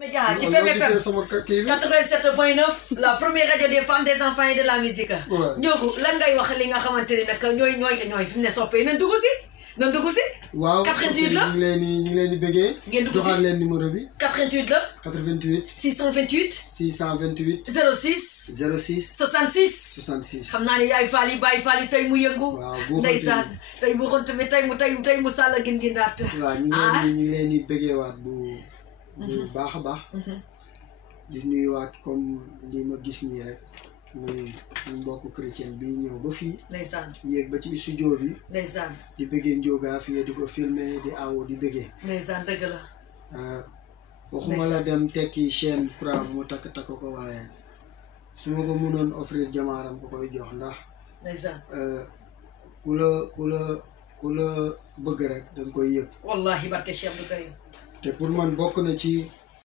Média ci FM 87.9 la première radio des femmes des enfants et de la musique. Ndiogu lan ngay wax li nga xamante ne nag ñooy fi mu ne soppee nañ dugg si. waaw 88 la ñu ngi leen di bëggee. ngeen dugg si joxaat leen numéro bi. 88 la. 88. 628. 06. 66. xam naa ne yaay Fall yi Baye Fall yi tey mu yëngu. waaw bu ndeysaan tey bu xonte bi tey mu sàll gin gi ndaat. waaw ñu ngi leen di bëggee waat bu baax a baax. di nuyuwaat comme li ma gis nii rek muy mbokku chrétien bi ñëw ba fii. ndeysaan yéeg ba ci studio bi. ndeysaan di bëggee Ndioga fii di ko filmer di awo di bëggee. ndeysaan dëgg la. waxuma la dem tekki chaîne croix mu takk ko waaye su ma ko mënoon offrir jamaaram ko koy jox ndax. ndeysaan ku la bëgg rek danga koy yëg. wallahi barke Cheikh du Karim. te pour man bokk na ci